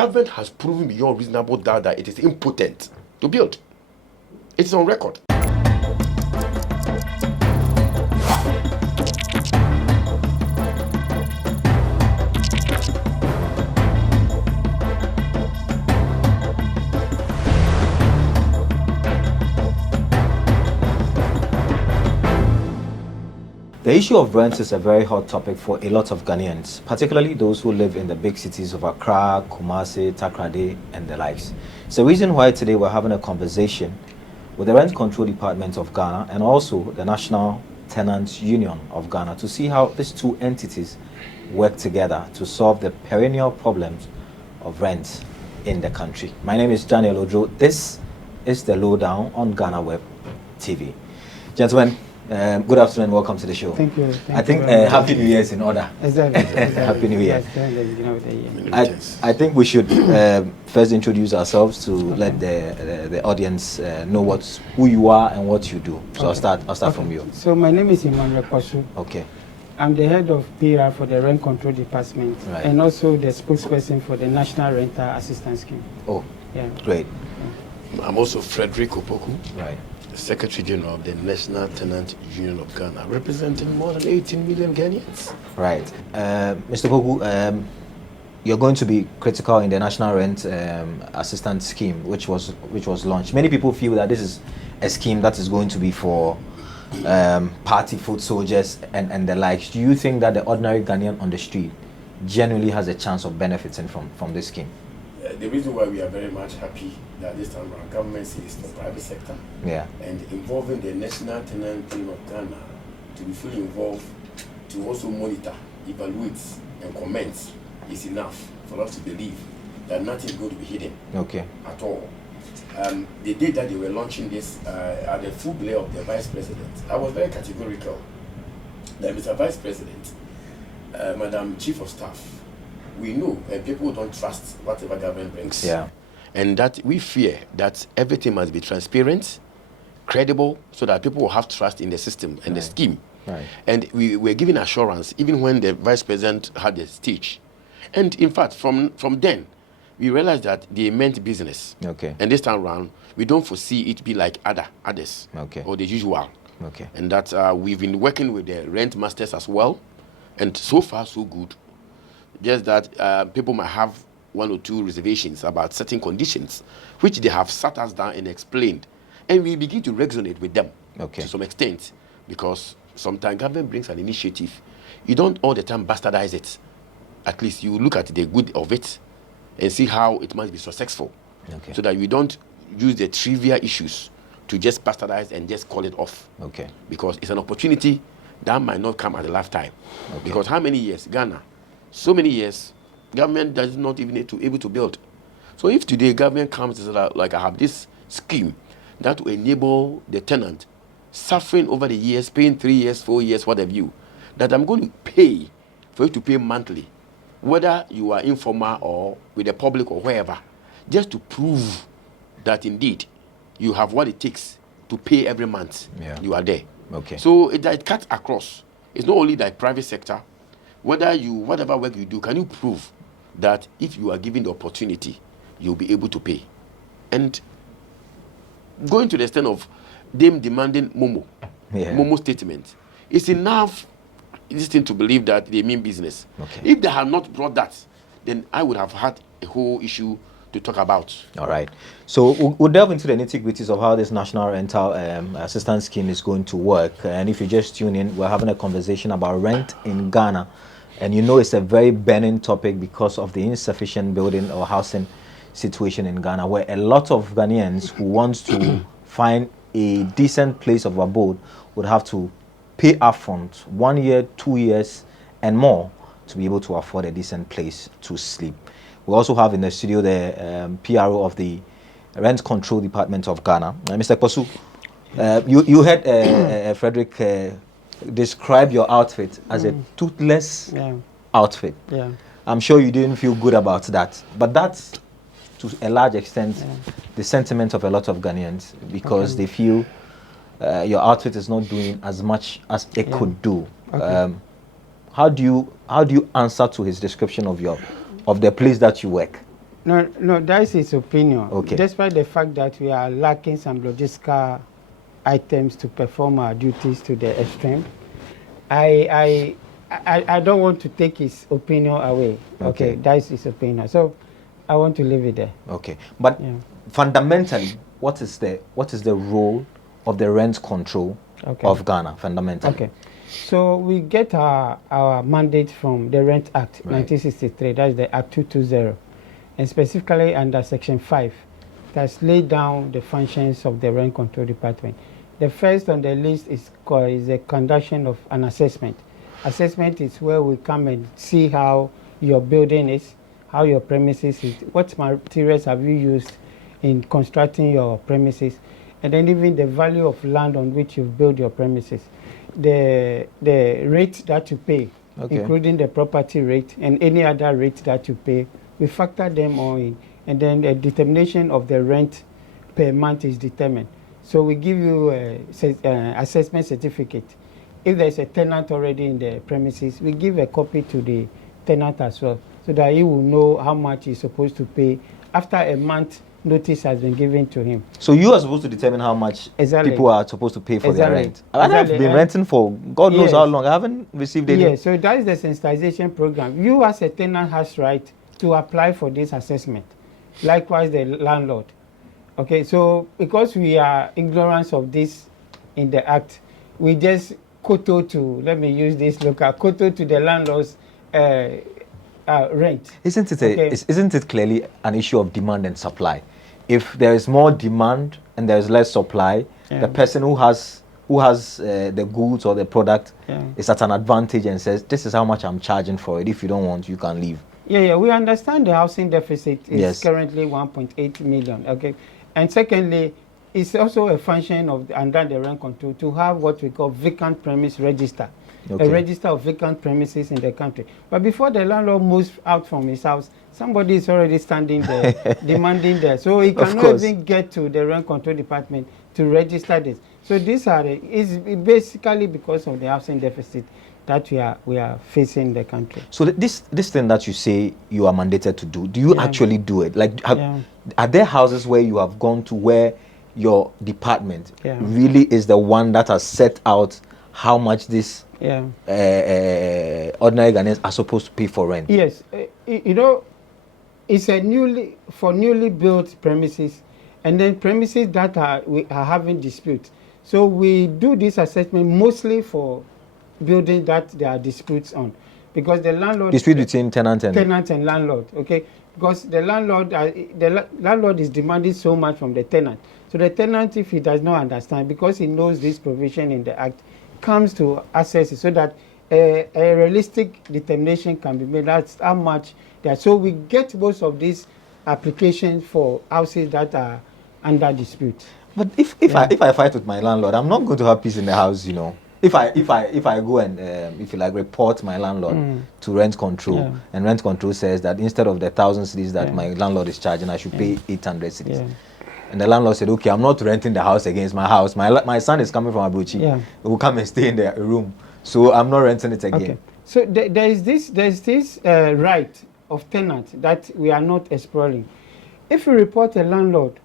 government has proven beyond reasonable doubt that it is impotent to build. It's on record. The issue of rent is a very hot topic for a lot of Ghanaians, particularly those who live in the big cities of Accra, Kumasi, Takoradi, and the likes. It's the reason why today we're having a conversation with the Rent Control Department of Ghana and also the National Tenants Union of Ghana to see how these two entities work together to solve the perennial problems of rent in the country. My name is Daniel Oduro. This is the Lowdown on Ghanaweb TV. Gentlemen, good afternoon, welcome to the show. Thank you. I think Happy New Year is in order. Exactly. Happy New Year. Yes, I think we should first introduce ourselves to let the audience know who you are and what you do. So okay. I'll start from you. So my name is Emmanuel Hovey Kporsu. Okay. I'm the head of PR for the Rent Control Department, right, and also the spokesperson for the National Rental Assistance Scheme. Oh, yeah, great. Yeah. I'm also Frederick Opoku, right, Secretary General of the National Tenant Union of Ghana, representing more than 18 million Ghanaians. Right. Mr. Opoku, you're going to be critical in the National Rent Assistance Scheme, which was launched. Many people feel that this is a scheme that is going to be for party foot soldiers and the likes. Do you think that the ordinary Ghanaian on the street genuinely has a chance of benefiting from this scheme? The reason why we are very much happy that this time around government is the private sector, yeah, and involving the National Tenant Union of Ghana to be fully involved to also monitor, evaluate, and comment is enough for us to believe that nothing is going to be hidden, okay, at all. The day that they were launching this at the full glare of the Vice President, I was very categorical that Mr. Vice President, Madam Chief of Staff, we know people don't trust whatever government brings. Yeah. And that we fear that everything must be transparent, credible, so that people will have trust in the system and the scheme. Right. And we were given assurance, even when the Vice President had the speech. And in fact, from then, we realized that they meant business. Okay. And this time around, we don't foresee it be like others, okay, or the usual. Okay. And that we've been working with the rent masters as well. And so far, so good. Just that people might have one or two reservations about certain conditions, which they have sat us down and explained. And we begin to resonate with them, okay, to some extent, because sometimes government brings an initiative. You don't all the time bastardize it. At least you look at the good of it and see how it must be successful, okay, so that we don't use the trivial issues to just bastardize and just call it off. Okay. Because it's an opportunity that might not come at a lifetime. Okay. Because how many years? Ghana, so many years, government does not even able to build. So if today government comes and says, like, I have this scheme that will enable the tenant suffering over the years, paying 3 years, 4 years, what have you, that I'm going to pay for you to pay monthly, whether you are informal or with the public or wherever, just to prove that indeed you have what it takes to pay every month. Yeah. You are there. Okay. So it cuts across. It's not only the private sector. Whatever work you do, can you prove that if you are given the opportunity, you'll be able to pay? And going to the extent of them demanding Momo statement, it's enough this thing to believe that they mean business. Okay. If they had not brought that, then I would have had a whole issue to talk about. All right. So we'll delve into the nitty-gritties of how this National Rental Assistance Scheme is going to work. And if you just tune in, we're having a conversation about rent in Ghana. And you know it's a very burning topic because of the insufficient building or housing situation in Ghana, where a lot of Ghanaians who want to find a decent place of abode would have to pay upfront 1 year, 2 years, and more to be able to afford a decent place to sleep. We also have in the studio the PRO of the Rent Control Department of Ghana, Mr. Kporsu. You heard Fredrick describe your outfit as a toothless outfit. Yeah. I'm sure you didn't feel good about that, but that's to a large extent the sentiment of a lot of Ghanaians, because they feel your outfit is not doing as much as it could do. Okay. How do you answer to his description of the place that you work? No, that is his opinion. Okay. Despite the fact that we are lacking some logistical items to perform our duties to the extreme, I don't want to take his opinion away. Okay, that is his opinion. So I want to leave it there. Okay, but fundamentally, what is the role of the rent control of Ghana fundamentally? Okay, so we get our mandate from the Rent Act 1963. That is the Act 220, and specifically under Section 5, that's laid down the functions of the Rent Control Department. The first on the list is the conduction of an assessment. Assessment is where we come and see how your building is, how your premises is, what materials have you used in constructing your premises, and then even the value of land on which you've built your premises. The rate that you pay, including the property rate and any other rate that you pay, we factor them all in, and then the determination of the rent per month is determined. So we give you an assessment certificate. If there's a tenant already in the premises, we give a copy to the tenant as well, so that he will know how much he's supposed to pay after a month notice has been given to him. So you are supposed to determine how much people are supposed to pay for their rent. I've been renting for God knows how long. I haven't received any. Yes, so that is the sensitization program. You as a tenant has right to apply for this assessment. Likewise, the landlord. Okay, so because we are ignorant of this in the Act, we just quote to, let me use this local, quote to the landlord's rent. Isn't it clearly an issue of demand and supply? If there is more demand and there is less supply, the person who has the goods or the product is at an advantage and says, this is how much I'm charging for it. If you don't want, you can leave. Yeah, we understand the housing deficit is currently 1.8 million. Okay, and secondly, it's also a function of under the rent control to have what we call vacant premise register, a register of vacant premises in the country. But before the landlord moves out from his house, somebody is already standing there demanding there, so he cannot even get to the rent control department to register this. So these are it's basically because of the housing deficit that we are facing in the country. So this thing that you say you are mandated to do you actually do it? Like, are there houses where you have gone to where your department really is the one that has set out how much this ordinary Ghanaians are supposed to pay for rent? Yes, you know, it's a newly built premises, and then premises that we are having disputes. So we do this assessment mostly for buildings that there are disputes on, because the landlord dispute between tenant and landlord. Okay, because the landlord is demanding so much from the tenant. So the tenant, if he does not understand, because he knows this provision in the Act, comes to assess it so that a realistic determination can be made. That's how much there. So we get most of these applications for houses that are under dispute. But if I fight with my landlord, I'm not going to have peace in the house, you know. If I go and if you like report my landlord to rent control, and rent control says that instead of the 1,000 cedis that my landlord is charging, I should pay 800 cedis. And the landlord said, okay, I'm not renting the house against my house. My son is coming from Abuchi. He will come and stay in the room. So I'm not renting it again. Okay. So there's this right of tenant that we are not exploring. If you report a landlord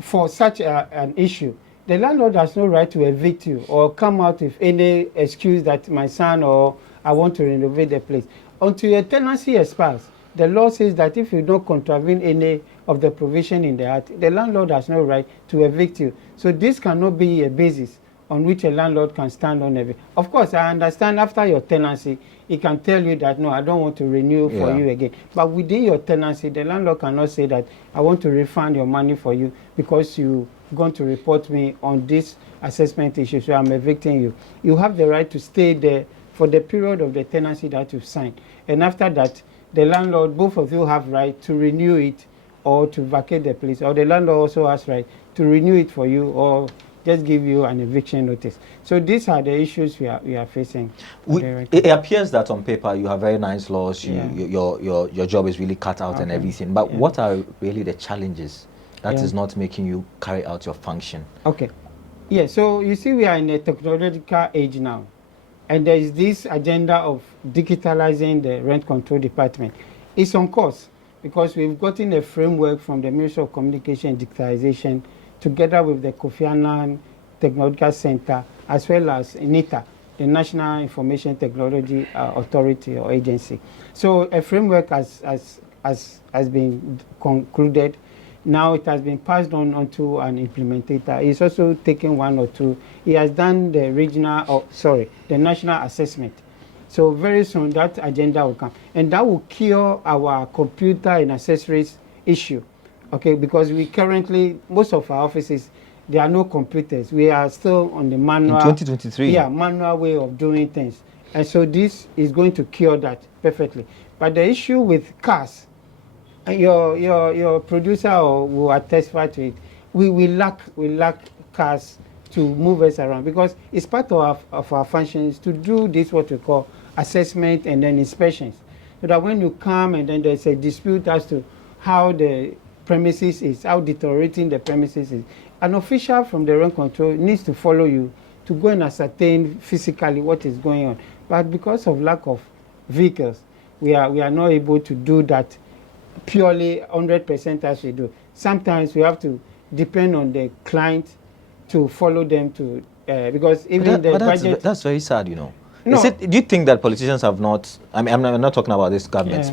for such an issue, the landlord has no right to evict you or come out with any excuse that my son or I want to renovate the place. Until your tenancy expires, the law says that if you don't contravene any of the provision in the Act, the landlord has no right to evict you. So this cannot be a basis on which a landlord can stand on evict. Of course, I understand after your tenancy, he can tell you that, no, I don't want to renew for you again. But within your tenancy, the landlord cannot say that I want to refund your money for you because you're going to report me on this assessment issue, so I'm evicting you. You have the right to stay there for the period of the tenancy that you've signed. And after that, the landlord, both of you have right to renew it or to vacate the place, or the landlord also has right to renew it for you or just give you an eviction notice. So these are the issues we are facing. It appears that on paper you have very nice laws, your job is really cut out and everything, but what are really the challenges that is not making you carry out your function? Okay. Yeah, so you see we are in a technological age now, and there is this agenda of digitalizing the rent control department. It's on course, because we've gotten a framework from the Ministry of Communication and Digitalization together with the Kofi Annan Technological Center as well as NITA, the National Information Technology Authority or agency. So a framework has been concluded. Now it has been passed on onto an implementator. He's also taken 1 or 2. He has done the the national assessment. So very soon that agenda will come. And that will cure our computer and accessories issue. Okay, because we currently, most of our offices, there are no computers. We are still on the manual. In 2023? Yeah, manual way of doing things. And so this is going to cure that perfectly. But the issue with cars, your producer will attest to it. We lack cars to move us around, because it's part of our functions to do this what we call assessment and then inspections, so that when you come and then there's a dispute as to how the premises is, how deteriorating the premises is, an official from the rent control needs to follow you to go and ascertain physically what is going on. But because of lack of vehicles, we are not able to do that purely 100% as we do. Sometimes we have to depend on the client to follow them to, because even the budget... That's very sad, you know. No. Do you think that politicians have not, I mean, I'm not talking about this government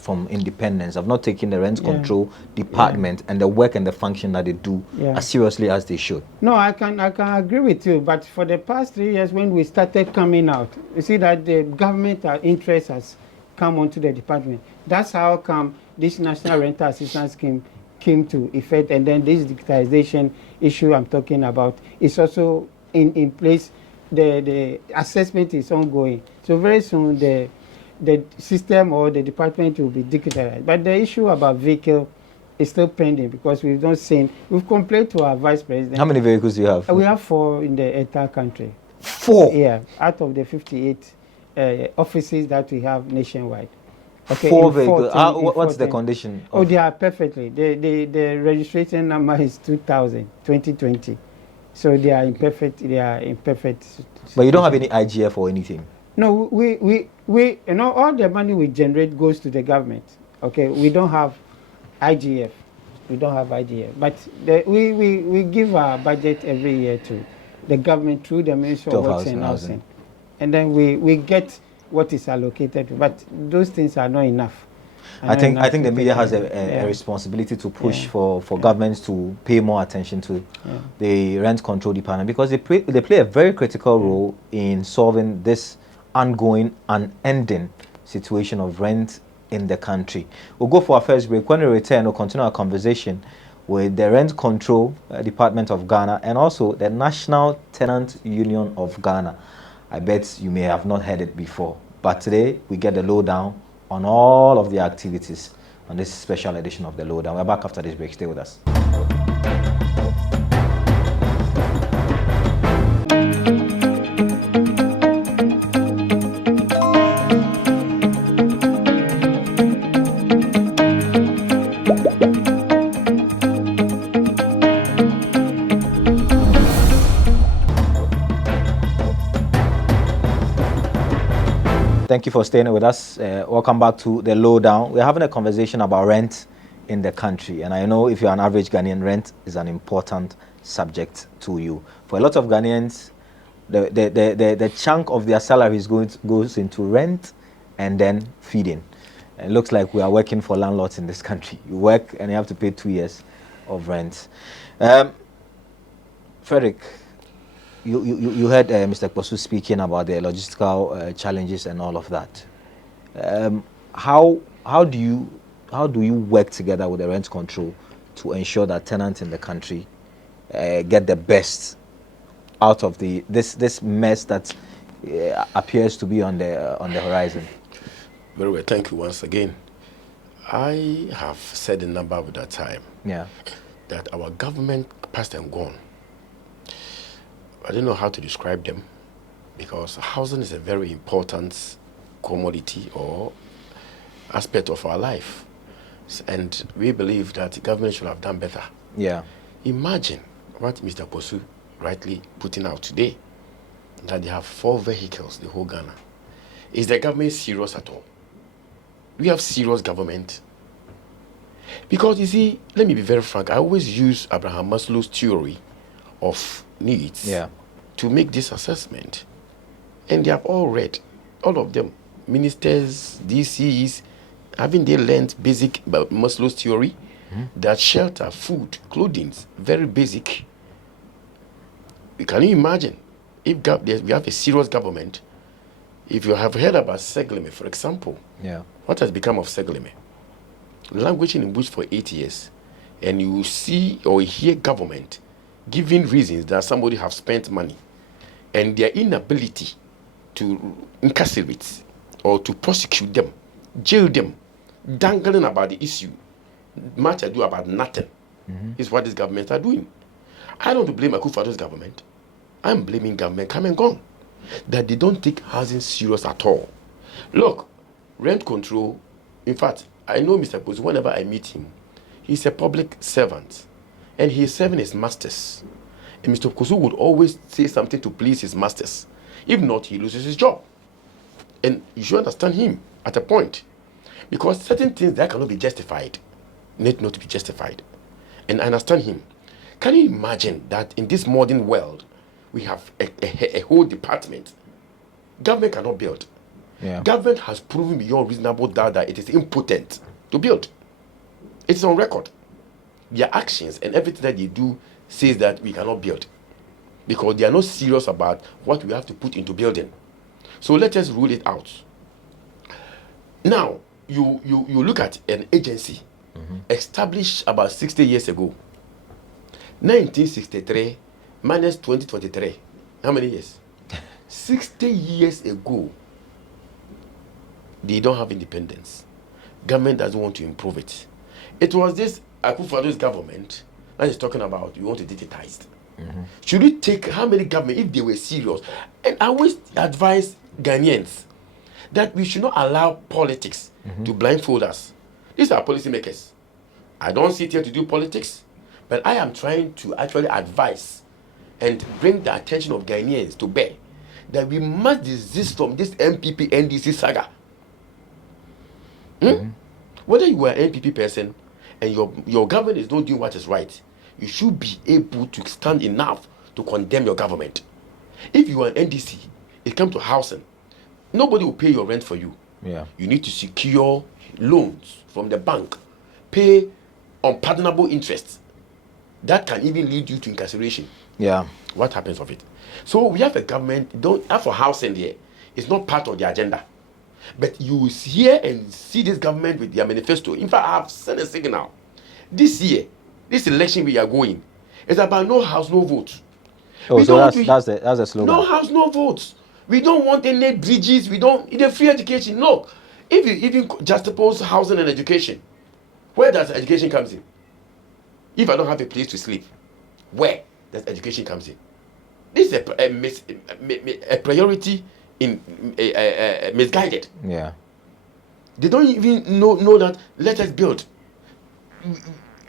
from independence, have not taken the rent control department and the work and the function that they do as seriously as they should? No, I can agree with you, but for the past 3 years when we started coming out, you see that the government interest has come onto the department. That's how come this National Rental Assistance Scheme came to effect, and then this digitization issue I'm talking about is also in place. The assessment is ongoing. So very soon the system or the department will be digitalized. But the issue about vehicle is still pending, because we've complained to our vice president. How many vehicles do you have? We have 4 in the entire country. 4? Yeah, out of the 58 offices that we have nationwide. Okay, 4 vehicles. What's the condition? Oh, they are perfectly. The registration number is 2020. So they are imperfect. But you don't have any IGF or anything? No, we all the money we generate goes to the government. Okay, we don't have IGF. But we give our budget every year to the government through the Ministry of Works and Housing. And then we get what is allocated. But those things are not enough. I think the media has a responsibility to push for governments to pay more attention to the rent control department, because they play a very critical role in solving this ongoing, unending situation of rent in the country. We'll go for our first break. When we return, we'll continue our conversation with the Rent Control Department of Ghana and also the National Tenant Union of Ghana. I bet you may have not heard it before, but today we get the lowdown on all of the activities on this special edition of the Lowdown. We're back after this break. Stay with us. Thank you for staying with us. Welcome back to the Lowdown. We're having a conversation about rent in the country. And I know if you're an average Ghanaian, rent is an important subject to you. For a lot of Ghanaians, the chunk of their salaries goes into rent and then feeding. It looks like we are working for landlords in this country. You work and you have to pay 2 years of rent. Fredrick, you heard Mr. Kporsu speaking about the logistical challenges and all of that. How do you work together with the rent control to ensure that tenants in the country get the best out of this mess that appears to be on the horizon? Very well, thank you once again. I have said a number of that time that our government past and gone, I don't know how to describe them, because housing is a very important commodity or aspect of our life. And we believe that the government should have done better. Yeah. Imagine what Mr. Kporsu rightly putting out today, that they have 4 vehicles, the whole Ghana. Is the government serious at all? We have serious government Because you see, let me be very frank, I always use Abraham Maslow's theory of needs to make this assessment. And they have all read, all of them, ministers, DCs, haven't they learned basic about Maslow's theory? That shelter, food, clothing, very basic. Can you imagine if we have a serious government? If you have heard about Segleme, for example, what has become of Segleme? Languishing in bush for 8 years, and you see or hear government giving reasons that somebody have spent money, and their inability to incarcerate or to prosecute them, jail them, dangling about the issue, much ado about nothing, is what these governments are doing. I don't blame Akufo-Addo's government. I'm blaming government come and gone, that they don't take housing serious at all. Look, rent control, in fact, I know Mr. Kporsu, whenever I meet him, he's a public servant, and he is serving his masters. And Mr. Kporsu would always say something to please his masters. If not, he loses his job. And you should understand him at a point. Because certain things that cannot be justified need not to be justified. And I understand him. Can you imagine that in this modern world, we have a whole department? Government cannot build. Government has proven beyond reasonable doubt that it is impotent to build. It's on record. Their actions and everything that they do says that we cannot build, because they are not serious about what we have to put into building. So let us rule it out. Now, you look at an agency established about 60 years ago. 1963 minus 2023. How many years? 60 years ago. They don't have independence. Government doesn't want to improve it. It was this Akufo-Addo's government that is talking about we want to digitize. Should we take how many government, if they were serious? And I always advise Ghanaians that we should not allow politics to blindfold us. These are policymakers. I don't sit here to do politics, but I am trying to actually advise and bring the attention of Ghanaians to bear that we must desist from this MPP NDC saga. Whether you are an NPP person and your government is not doing what is right, you should be able to stand enough to condemn your government. If you are an NDC, it comes to housing, nobody will pay your rent for you. You need to secure loans from the bank, pay unpardonable interest. That can even lead you to incarceration. What happens of it? So we have a government, don't have for housing there. It's not part of the agenda. But you hear and see this government with their manifesto. In fact, I have sent a signal. This year, this election we are going, it's about no house, no vote. Oh, so that's the slogan. No house, no votes. We don't want any bridges. We don't need a free education. No. If you even juxtapose housing and education, where does education comes in? If I don't have a place to sleep, where does education comes in? This is a priority in misguided. They don't even know that. Let us build.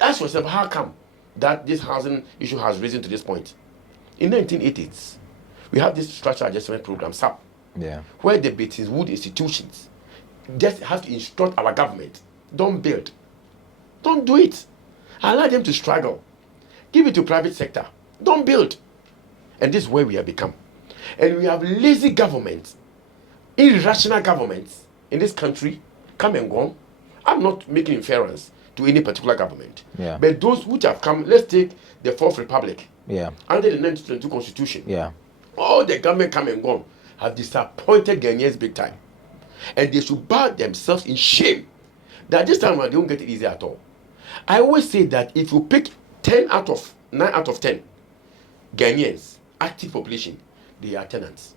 Ask yourself, how come that this housing issue has risen to this point? In 1980s, we have this structural adjustment program, SAP, where the Bretton Woods institutions just have to instruct our government, don't build, don't do it, allow them to struggle, give it to private sector, don't build. And this is where we have become. And we have lazy governments, irrational governments in this country, come and go. I'm not making inference to any particular government, but those which have come, let's take the Fourth Republic, under the 1922 Constitution, all the government come and gone have disappointed Ghanaians big time, and they should bow themselves in shame that this time around they don't get it easy at all. I always say that if you pick 9 out of 10 Ghanaians, active population, they are tenants.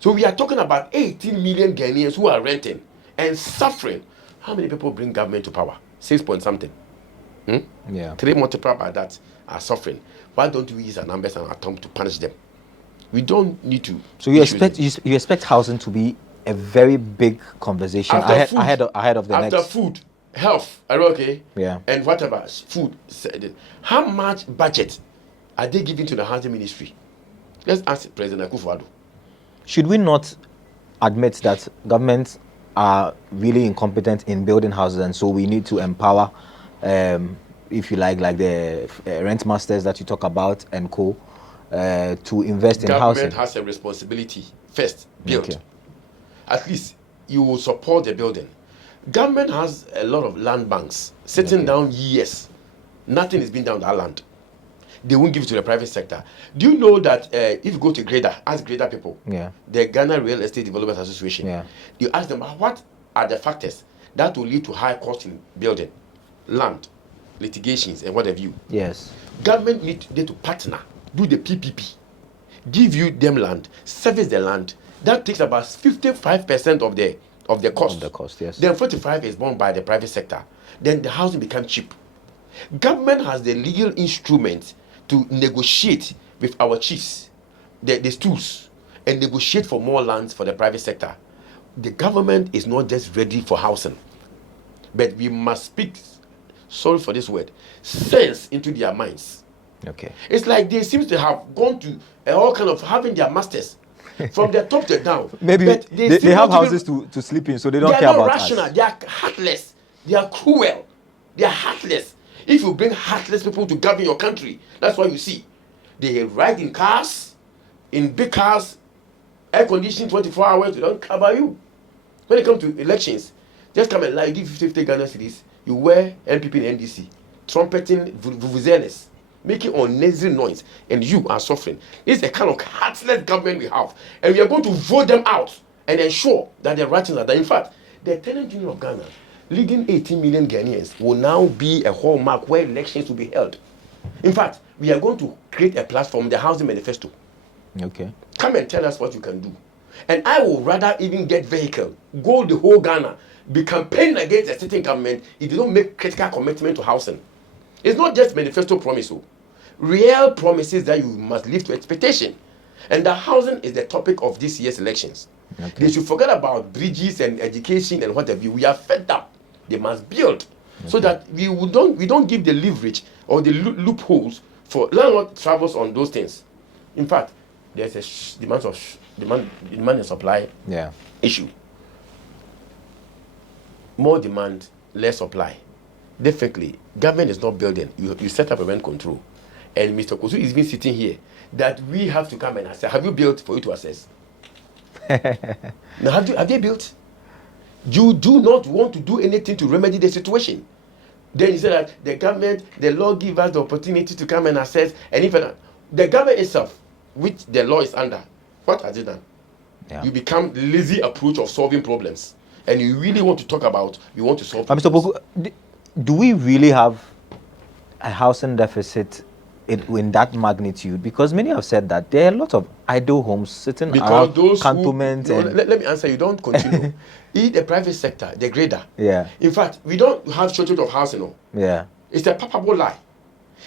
So we are talking about 18 million Ghanaians who are renting and suffering. How many people bring government to power? 6 point something. 3 multiplied by that are suffering. Why don't we use our numbers and attempt to punish them? We don't need to. So you expect housing to be a very big conversation ahead of the next. After food, health, okay, and whatever food. How much budget are they giving to the housing ministry? Let's ask President Akufo-Addo. Should we not admit that governments are really incompetent in building houses, and so we need to empower if you like the rent masters that you talk about and co, to invest in housing? Government has a responsibility first, build. Okay. At least you will support the building. Government has a lot of land banks sitting down years. Nothing is being done on that land. They won't give it to the private sector. Do you know that if you go to Grader, ask Grader people, the Ghana Real Estate Development Association, you ask them what are the factors that will lead to high cost in building, land, litigations, and what have you. Yes. Government need to partner, do the PPP, give you them land, service the land. That takes about 55% of the cost. Of the cost, yes. Then 45 is borne by the private sector. Then the housing becomes cheap. Government has the legal instrument to negotiate with our chiefs, the stools, and negotiate for more lands for the private sector. The government is not just ready for housing, but we must speak, sorry for this word, sense into their minds. Okay. It's like they seem to have gone to all kind of having their masters from the top to down. Maybe but they have houses to sleep in, so they don't care about us. They are not rational. They are heartless. They are cruel. They are heartless. If you bring heartless people to govern your country, that's why you see they ride in cars, in big cars, air conditioned 24 hours. They don't care about you. When it comes to elections, just come and lie. You give 50 Ghana cedis. You wear MPP and NDC, trumpeting vuvuzelas, making unnecessary noise, and you are suffering. This is the kind of heartless government we have, and we are going to vote them out and ensure that the right things are done. In fact, the Tenant Union of Ghana, leading 18 million Ghanaians, will now be a hallmark where elections will be held. In fact, we are going to create a platform, the Housing Manifesto. Okay. Come and tell us what you can do. And I will rather even get vehicle, go the whole Ghana, be campaigning against a sitting government if they don't make critical commitment to housing. It's not just manifesto promise, real promises that you must live to expectation. And the housing is the topic of this year's elections. Okay. They should forget about bridges and education and whatever. We are fed up. They must build so that we don't give the leverage or the loopholes for landlord travels on those things. In fact, there's a demand and supply issue. More demand, less supply. Definitely, government is not building. You set up a rent control, and Mr. Kporsu is even sitting here that we have to come and assess. Have you built for you to assess? Now, have they built? You do not want to do anything to remedy the situation. Then you say that the government, the law gives us the opportunity to come and assess, and even the government itself, which the law is under, what has it done? You become lazy approach of solving problems, and you really want to talk about you want to solve. Mr. Opoku, do we really have a housing deficit in that magnitude? Because many have said that there are a lot of idle homes sitting around cantonments. Let me answer you. Don't continue. The private sector, the grader. Yeah. In fact, we don't have shortage of housing. No. Yeah. It's a palpable lie.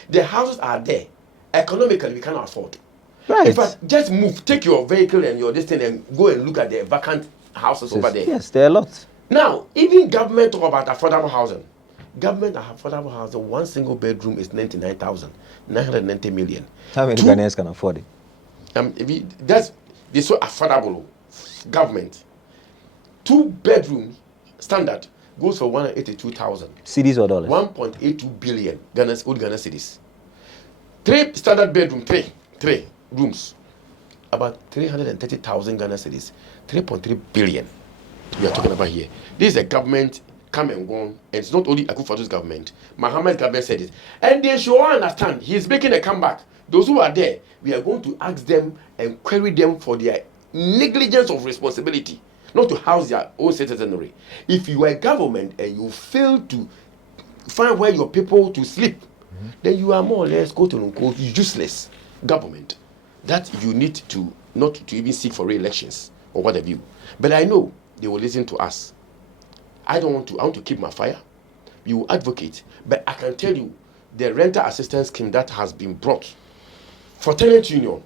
The houses are there. Economically, we cannot afford. Right. In fact, just move, take your vehicle and your distance and go and look at the vacant houses over there. Yes, there are a lot. Now, even government talk about affordable housing. Government affordable housing, one single bedroom is 99,990 million. How many Ghanaians can afford it? That's so affordable. Government. 2-bedroom standard goes for 182,000. Cedis or dollars? 1.82 billion old Ghana cedis. 3 standard bedroom, three rooms, about 330,000 Ghana cedis. 3.3 billion. We are talking about here. This is a government come and gone, and it's not only Akufo-Addo's government. Mahamad's government said it, and they should all understand he's making a comeback. Those who are there, we are going to ask them and query them for their negligence of responsibility, not to house their own citizenry. If you are a government and you fail to find where your people to sleep, then you are more or less quote unquote useless government that you need to not to even seek for re-elections or what have you. But I know they will listen to us. I want to keep my fire. You will advocate, but I can tell you the rental assistance scheme that has been brought for tenant union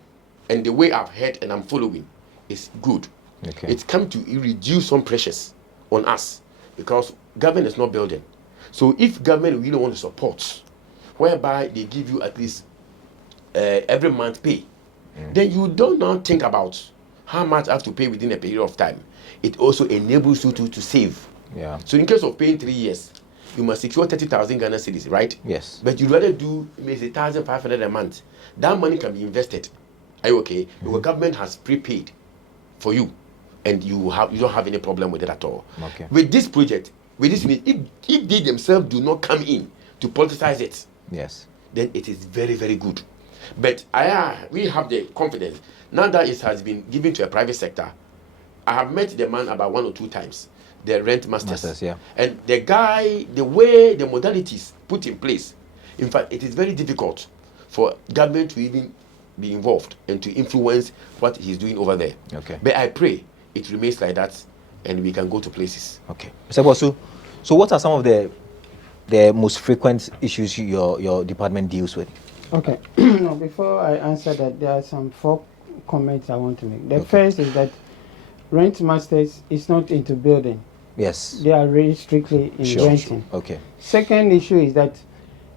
and the way I've heard and I'm following is good. Okay. It's come to reduce some pressures on us because government is not building. So if government really want to support, whereby they give you at least every month pay, then you don't now think about how much I have to pay within a period of time. It also enables you to save. Yeah. So in case of paying 3 years, you must secure 30,000 Ghana cedis, right? Yes. But you rather do maybe 1,500 a month. That money can be invested. Are you okay? Your government has prepaid for you, and you don't have any problem with it at all. Okay. With this project, with this, if they themselves do not come in to politicize it, yes, then it is very, very good. But we have the confidence now that it has been given to a private sector. I have met the man about 1 or 2 times, the rent masters. Yeah. And the guy, the way the modalities put in place, in fact, it is very difficult for government to even be involved and to influence what he's doing over there. Okay. But I pray it remains like that and we can go to places. Okay. Mr. Kporsu, so what are some of the most frequent issues your department deals with? Okay. No, before I answer that, there are some 4 comments I want to make. The first is that rent masters is not into building. Yes. They are really strictly in renting. Okay. Second issue is that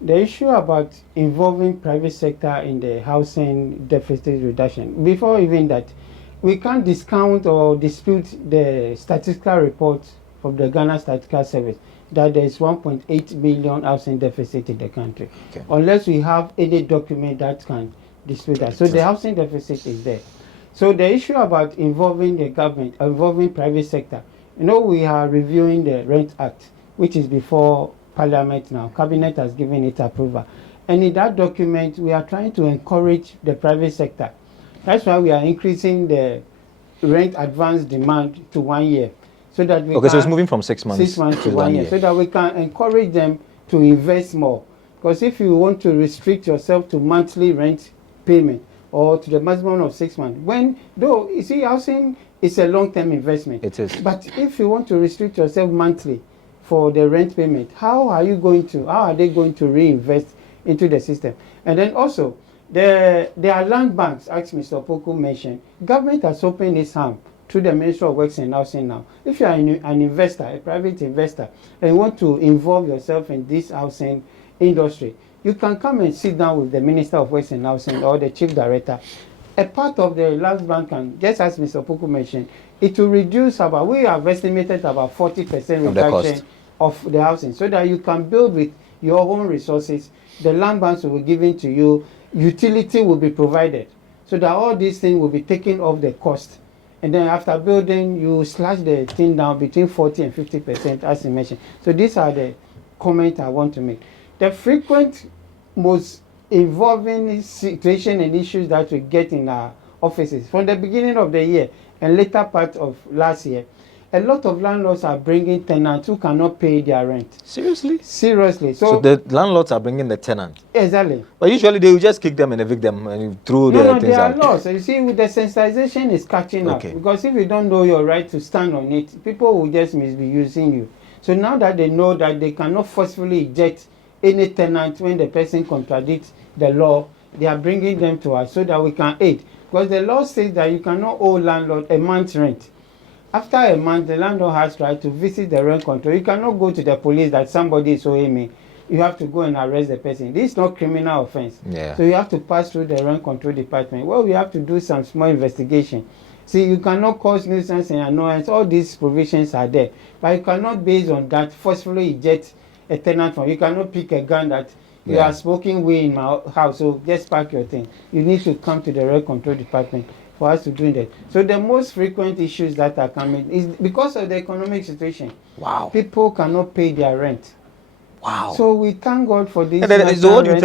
the issue about involving private sector in the housing deficit reduction. Before even that, we can't discount or dispute the statistical report from the Ghana Statistical Service that there is 1.8 billion housing deficit in the country. Okay. Unless we have any document that can dispute that. So the housing deficit is there. So the issue about involving the government, involving private sector, we are reviewing the Rent Act, which is before Parliament now. Cabinet has given it approval. And in that document, we are trying to encourage the private sector. That's why we are increasing the rent advance demand to 1 year. So that we so it's moving from 6 months, 6 months to 1 year. So that we can encourage them to invest more. Because if you want to restrict yourself to monthly rent payment or to the maximum of 6 months, though you see housing is a long-term investment. It is. But if you want to restrict yourself monthly for the rent payment, how are they going to reinvest into the system? And then also, there are land banks, as Mr. Opoku mentioned. Government has opened its arm through the Ministry of Works and Housing now. If you are an investor, a private investor, and you want to involve yourself in this housing industry, you can come and sit down with the Minister of Works and Housing or the Chief Director. A part of the land bank, and just as Mr. Opoku mentioned, it will reduce we have estimated about 40% reduction of the housing, so that you can build with your own resources. The land banks will be given to you, utility will be provided, so that all these things will be taken off the cost. And then after building, you slash the thing down between 40 and 50%, as you mentioned. So these are the comments I want to make. The frequent, most involving situation and issues that we get in our offices from the beginning of the year and later part of last year, a lot of landlords are bringing tenants who cannot pay their rent. Seriously? Seriously. So the landlords are bringing the tenant? Exactly. But usually they will just kick them and evict them and throw their things there out. are laws. So you see, with the sensitization is catching up. Because if you don't know your right to stand on it, people will just be using you. So now that they know that they cannot forcefully eject any tenant when the person contradicts the law, they are bringing them to us so that we can aid. Because the law says that you cannot owe landlord a month's rent. After a month, the landlord has right to visit the rent control. You cannot go to the police that somebody is owing me. You have to go and arrest the person. This is not criminal offense. Yeah. So you have to pass through the rent control department. Well, we have to do some small investigation. See, you cannot cause nuisance and annoyance. All these provisions are there. But you cannot, based on that, forcefully eject a tenant from. You cannot pick a gun that you are smoking weed in my house, so just pack your thing. You need to come to the rent control department for us to do that. So the most frequent issues that are coming is because of the economic situation. Wow. People cannot pay their rent. Wow. So we thank God for this. So what do you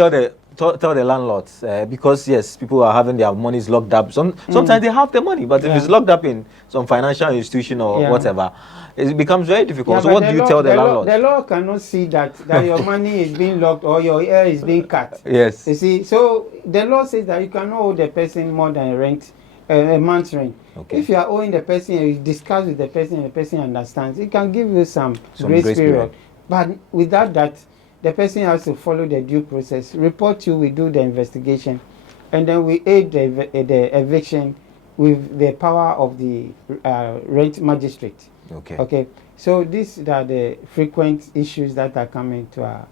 tell the landlords? Because yes, people are having their monies locked up. Sometimes they have the money, but if it's locked up in some financial institution or whatever, it becomes very difficult. So what do you tell the landlords? The law cannot see that your money is being locked or your air is being cut. Yes. You see, so the law says that you cannot owe the person more than a month's rent. Okay. If you are owing the person and you discuss with the person and the person understands, it can give you some grace period. But without that, the person has to follow the due process. Report you, we do the investigation, and then we aid the eviction with the power of the rent magistrate. Okay. Okay. So these are the frequent issues that are coming to our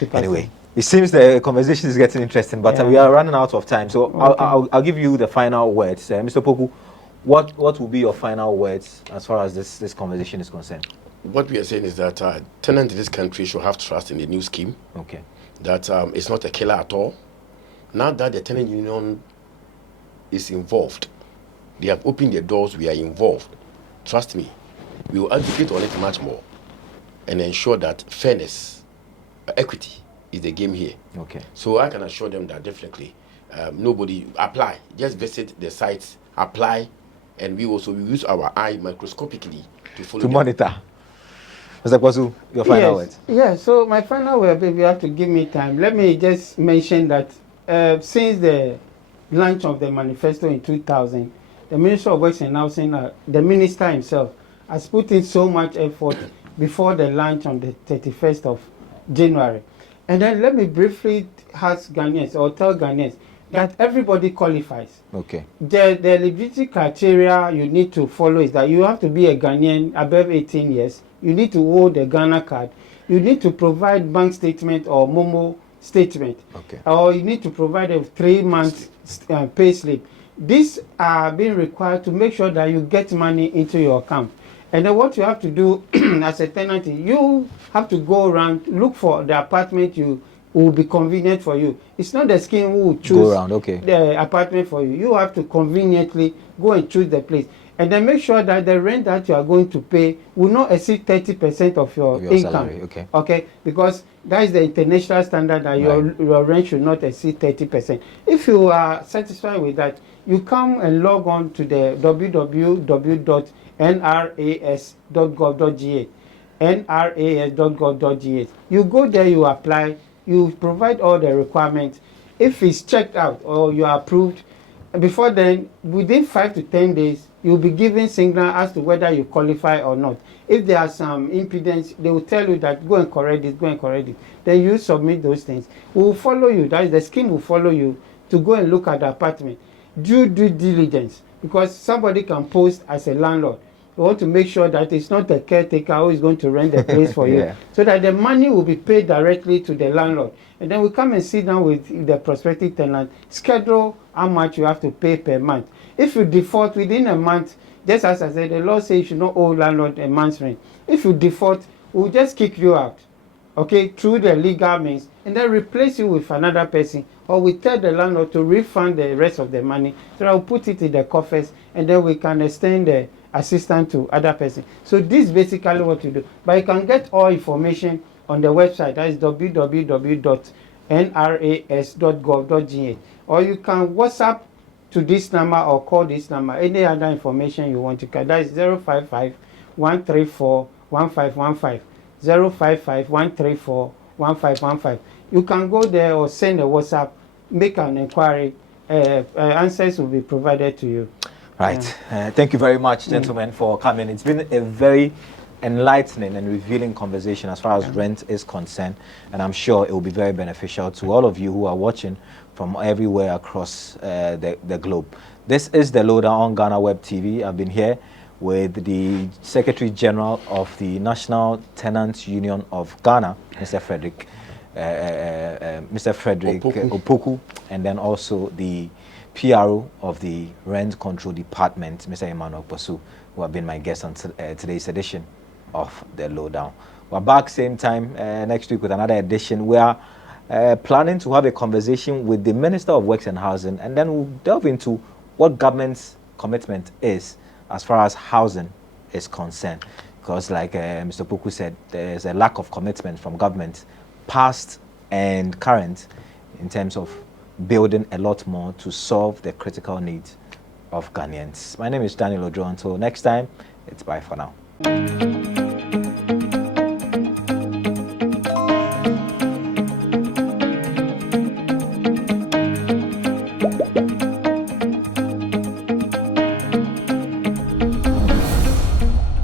department. Anyway, it seems the conversation is getting interesting, but we are running out of time. So I'll give you the final words. Mr. Opoku, what will be your final words as far as this conversation is concerned? what we are saying is that tenants in this country should have trust in the new scheme. Okay. That it's not a killer at all. Now that the tenant union is involved, they have opened their doors, we are involved. Trust me, we will advocate on it much more and ensure that fairness, equity is the game here. Okay. So I can assure them that definitely nobody apply. Just visit the sites, apply, and we use our eye microscopically to follow To them. monitor. Mr. Kporsu, your final words. Yes, so my final word, if you have to give me time, let me just mention that since the launch of the manifesto in 2000, the Minister of Works and Housing, the minister himself, has put in so much effort before the launch on the 31st of January. And then let me briefly ask Ghanaians or tell Ghanaians that everybody qualifies. Okay. The eligibility criteria you need to follow is that you have to be a Ghanaian above 18 years. You need to hold a Ghana card. You need to provide bank statement or Momo statement. Okay. Or you need to provide a 3 month pay slip. These are being required to make sure that you get money into your account. And then what you have to do as a tenant, you have to go around, look for the apartment you will be convenient for you. It's not the scheme who will choose the apartment for you. You have to conveniently go and choose the place. And then make sure that the rent that you are going to pay will not exceed 30% of your income. Salary. Okay. Okay, because that is the international standard that your rent should not exceed 30%. If you are satisfied with that, you come and log on to the www.nras.gov.ga, nras.gov.ga. You go there, you apply, you provide all the requirements. If it's checked out or you are approved, before then, within 5 to 10 days, you'll be given signal as to whether you qualify or not. If there are some impedance, they will tell you that go and correct it, go and correct it. Then you submit those things. We will follow you. That is, the scheme will follow you to go and look at the apartment. Do due diligence, because somebody can post as a landlord. We want to make sure that it's not a caretaker who is going to rent the place for you, so that the money will be paid directly to the landlord. And then we come and sit down with the prospective tenant, schedule how much you have to pay per month. If you default within a month, just as I said, the law says you should not owe landlord a month's rent. If you default, we'll just kick you out, okay, through the legal means, and then replace you with another person, or we tell the landlord to refund the rest of the money, so I'll put it in the coffers, and then we can extend the assistance to other person. So this is basically what you do. But you can get all information on the website, that is www.nras.gov.ga, or you can WhatsApp to this number or call this number. Any other information you want to get, that is 055-134-1515, 055-134-1515. You can go there or send a WhatsApp, make an inquiry. Answers will be provided to you. Right. Thank you very much, gentlemen, for coming. It's been a very enlightening and revealing conversation as far as rent is concerned, and I'm sure it will be very beneficial to all of you who are watching from everywhere across the globe. This is the Lowdown on Ghanaweb TV. I've been here with the Secretary General of the National Tenants Union of Ghana, Mr. Fredrick, Opoku, and then also the PRO of the Rent Control Department, Mr. Emmanuel Hovey, who have been my guests on today's edition of the Lowdown. We're back same time next week with another edition. We are planning to have a conversation with the Minister of Works and Housing, and then we'll delve into what government's commitment is as far as housing is concerned. Because like Mr. Opoku said, there's a lack of commitment from government, past and current, in terms of building a lot more to solve the critical needs of Ghanaians. My name is Daniel Oduro. Until next time, it's bye for now.